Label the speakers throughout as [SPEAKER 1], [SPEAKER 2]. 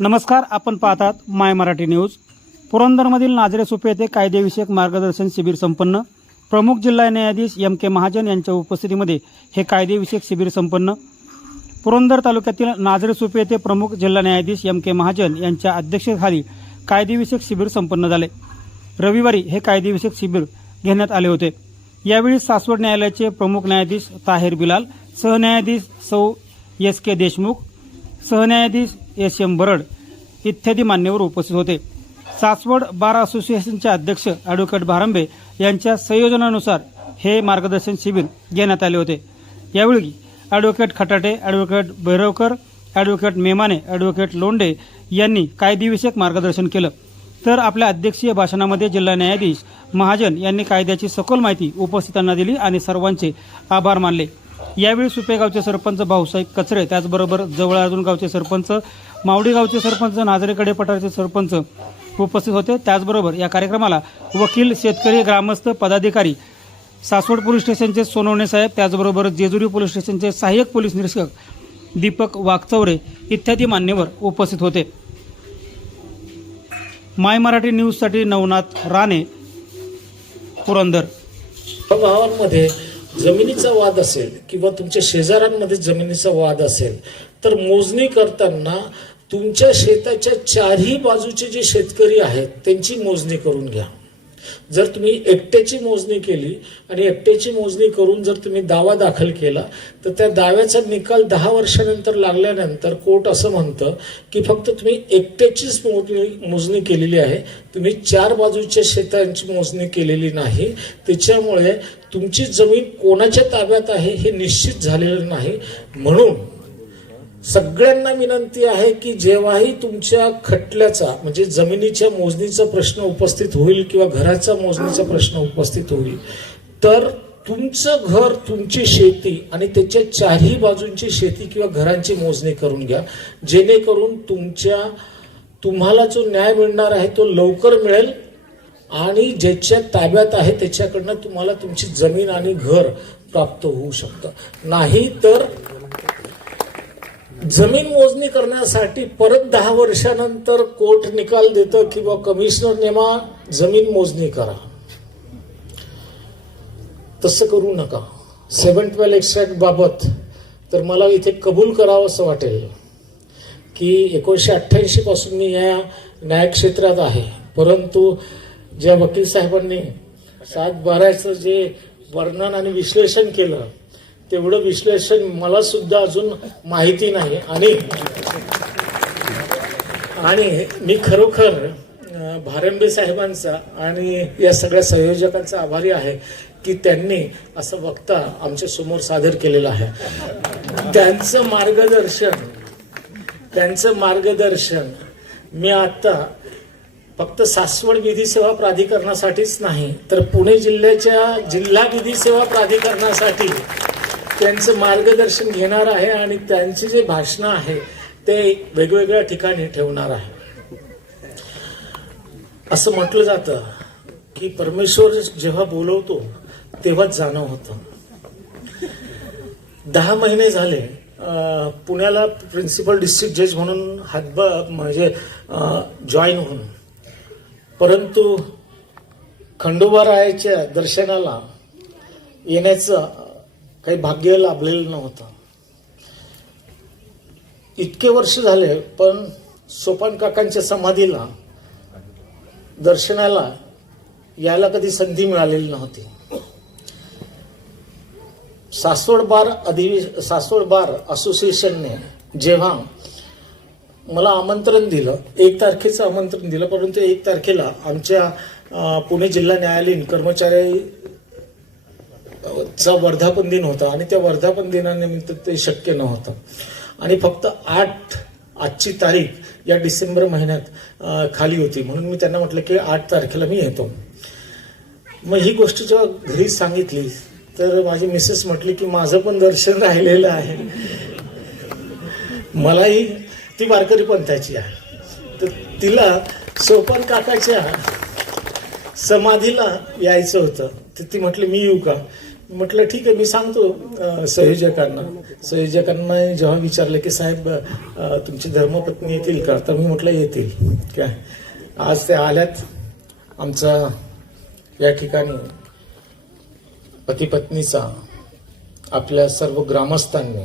[SPEAKER 1] नमस्कार आपण पाहतात माय मराठी न्यूज. पुरंदरमधील नाझरे सुपे येथे कायदेविषयक मार्गदर्शन शिबिर संपन्न. प्रमुख जिल्हा न्यायाधीश एम के महाजन यांच्या उपस्थितीमध्ये हे कायदेविषयक शिबिर संपन्न. पुरंदर तालुक्यातील नाझरे सुपे येथे प्रमुख जिल्हा न्यायाधीश एम के महाजन यांच्या अध्यक्षतेखाली कायदेविषयक शिबिर संपन्न झाले. रविवारी हे कायदेविषयक शिबिर घेण्यात आले होते. यावेळी सासवड न्यायालयाचे प्रमुख न्यायाधीश ताहेर बिलाल सहन्यायाधीश सौ एस के देशमुख सहन्यायाधीश एस एम बरड इत्यादी मान्यवर उपस्थित होते. सासवड बार असोसिएशनचे अध्यक्ष ॲडव्होकेट भारंबे यांच्या संयोजनानुसार हे मार्गदर्शन शिबिर घेण्यात आले होते. यावेळी advocate Khatate advocate Bhairavkar advocate Memane advocate Londe यांनी कायदेविषयक मार्गदर्शन केलं. तर आपल्या अध्यक्षीय भाषणामध्ये जिल्हा न्यायाधीश महाजन यांनी कायद्याची सखोल माहिती उपस्थितांना दिली आणि सर्वांचे आभार मानले. यावेळी सुपेगावचे सरपंच भाऊसाहेब कचरे त्याचबरोबर जवळ अजून गावचे सरपंच मावडी गावचे सरपंच नाजरेकडे पठारचे सरपंच उपस्थित होते. त्याचबरोबर या कार्यक्रमाला वकील शेतकरी ग्रामस्थ पदाधिकारी सासवड पोलीस स्टेशनचे सोनवणे साहेब त्याचबरोबर जेजुरी पोलीस स्टेशनचे सहाय्यक पोलीस निरीक्षक दीपक वाघचौरे इत्यादी मान्यवर उपस्थित होते. माय मराठी न्यूजसाठी नवनाथ राणे पुरंदर.
[SPEAKER 2] भावांमध्ये जमिनीचा वाद असेल किंवा तुमच्या शेजाऱ्यांमध्ये जमिनीचा वाद असेल तर मोजणी करताना तुमच्या शेताच्या चारही बाजूचे जे शेतकरी आहेत त्यांची मोजणी करून घ्या. जर तुम्ही एकट्याची मोजणी केली आणि एकट्याची मोजणी करून जर तुम्ही दावा दाखल केला तर त्या दाव्याचा निकाल दहा वर्षानंतर लागल्यानंतर कोर्ट असं म्हणतं की फक्त तुम्ही एकट्याचीच मोजणी मोजणी केलेली आहे. तुम्ही चार बाजूच्या शेतांची मोजणी केलेली नाही. त्याच्यामुळे तुमची जमीन कोणाच्या ताब्यात आहे हे निश्चित झालेलं नाही. म्हणून सगळ्यांना विनंती आहे की जेव्हाही तुमच्या खटल्याचा म्हणजे जमिनीच्या मोजणीचा प्रश्न उपस्थित होईल किंवा घराचा मोजणीचा प्रश्न उपस्थित होईल तर तुमचं घर तुमची शेती आणि त्याच्या चारही बाजूंची शेती किंवा घरांची मोजणी करून घ्या. जेणेकरून तुमच्या तुम्हाला जो न्याय मिळणार आहे तो लवकर मिळेल आणि ज्याच्या ताब्यात आहे त्याच्याकडनं तुम्हाला तुमची जमीन आणि घर प्राप्त होऊ शकतं. नाही तर जमीन मोजणी करण्यासाठी परत दहा वर्षानंतर कोर्ट निकाल देतं किंवा कमिशनर नेमा जमीन मोजणी करा. तसं करू नका. सेवन ट्वेल्व एक्स्ट्रॅक्ट बाबत तर मला इथे कबूल करावं असं वाटेल की एकोणीसशे अठ्ठ्याऐंशी पासून मी या न्यायक्षेत्रात आहे. परंतु ज्या वकील साहेबांनी सात बाराचं जे वर्णन आणि विश्लेषण केलं तेवढं विश्लेषण मला सुद्धा अजून माहिती नाही. आणि आणि मी खरोखर भारंबे साहेबांचा आणि या सगळ्या संयोजकांचा आभारी आहे की त्यांनी असं वक्ता आमच्यासमोर सादर केलेलं आहे. त्यांचं मार्गदर्शन त्यांचं मार्गदर्शन मी आता फक्त सासवड विधी सेवा प्राधिकरणासाठीच नाही तर पुणे जिल्ह्याच्या जिल्हा विधी सेवा प्राधिकरणासाठी त्यांचं मार्गदर्शन घेणार आहे आणि त्यांची जे भाषणं आहे ते वेगवेगळ्या ठिकाणी ठेवणार आहे. असं म्हटलं जातं की परमेश्वर जेव्हा बोलवतो तेव्हाच जाणं होतं. दहा महिने झाले पुण्याला प्रिन्सिपल डिस्ट्रिक्ट जज म्हणून हातबा म्हणजे जॉईन होऊन. परंतु खंडोबा रायाच्या दर्शनाला येण्याचं काही भाग्य लाभलेलं नव्हतं. इतके वर्ष झाले पण सोपान काकांच्या समाधीला दर्शनाला यायला कधी संधी मिळालेली नव्हती. सासवड बार अधिवेश सासवड बार असोसिएशनने जेव्हा मला आमंत्रण दिलं एक तारखेचं आमंत्रण दिलं परंतु एक तारखेला आमच्या पुणे जिल्हा न्यायालयीन कर्मचारी चा वर्धापन दिन होता आणि त्या वर्धापन दिनानिमित्त ते शक्य नव्हतं. आणि फक्त आठ आजची तारीख या डिसेंबर महिन्यात खाली होती. म्हणून मी त्यांना म्हटलं की आठ तारखेला मी येतो. मग ही गोष्ट जेव्हा घरी सांगितली तर माझी मिसेस म्हटली की माझं पण दर्शन राहिलेलं आहे. मलाही ती वारकरी पंथाची आहे. तर तिला सोपान काकाच्या समाधीला यायचं होतं. तर ती म्हटली मी येऊ का? म्हटलं ठीक आहे मी सांगतो संयोजकांना. संयोजकांना जेव्हा विचारलं की साहेब तुमची धर्मपत्नी येतील का? तर मी म्हटलं येतील. काय? आज ते आल्यात. आमचा या ठिकाणी पतीपत्नीचा आपल्या सर्व ग्रामस्थांनी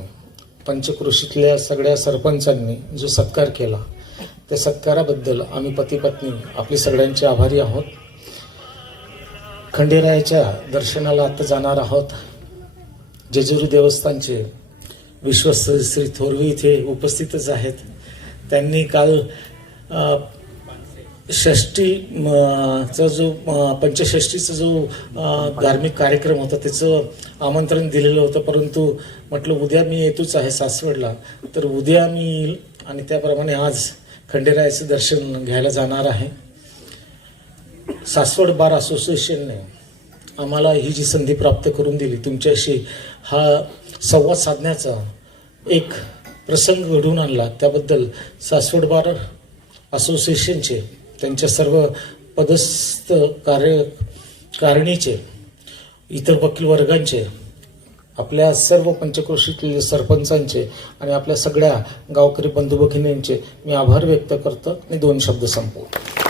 [SPEAKER 2] पंचकृषीतल्या सगळ्या सरपंचांनी जो सत्कार केला त्या सत्काराबद्दल आम्ही पतीपत्नी आपली सगळ्यांचे आभारी आहोत. खंडेरायाच्या दर्शनाला आता जाणार आहोत. जेजुरी देवस्थानचे विश्वस्त श्री थोरवे इथे उपस्थितच आहेत. त्यांनी काल अ, षष्टी जो पंचषष्टीचा जो धार्मिक कार्यक्रम होता त्याचं आमंत्रण दिलेलं होतं. परंतु म्हटलं उद्या मी येतोच आहे सासवडला. तर उद्या मी येईल आणि त्याप्रमाणे आज खंडेरायाचं दर्शन घ्यायला जाणार आहे. सासवड बार असोसिएशनने आम्हाला ही जी संधी प्राप्त करून दिली तुमच्याशी हा संवाद साधण्याचा एक प्रसंग घडवून आणला. त्याबद्दल सासवड बार असोसिएशनचे त्यांच्या सर्व पदस्थ कार्य कारणीचे इतर वकील वर्गांचे आपल्या सर्व पंचक्रोशीतील सरपंचांचे आणि आपल्या सगळ्या गावकरी बंधू भगिनींचे मी आभार व्यक्त करतो आणि दोन शब्द संपवतो.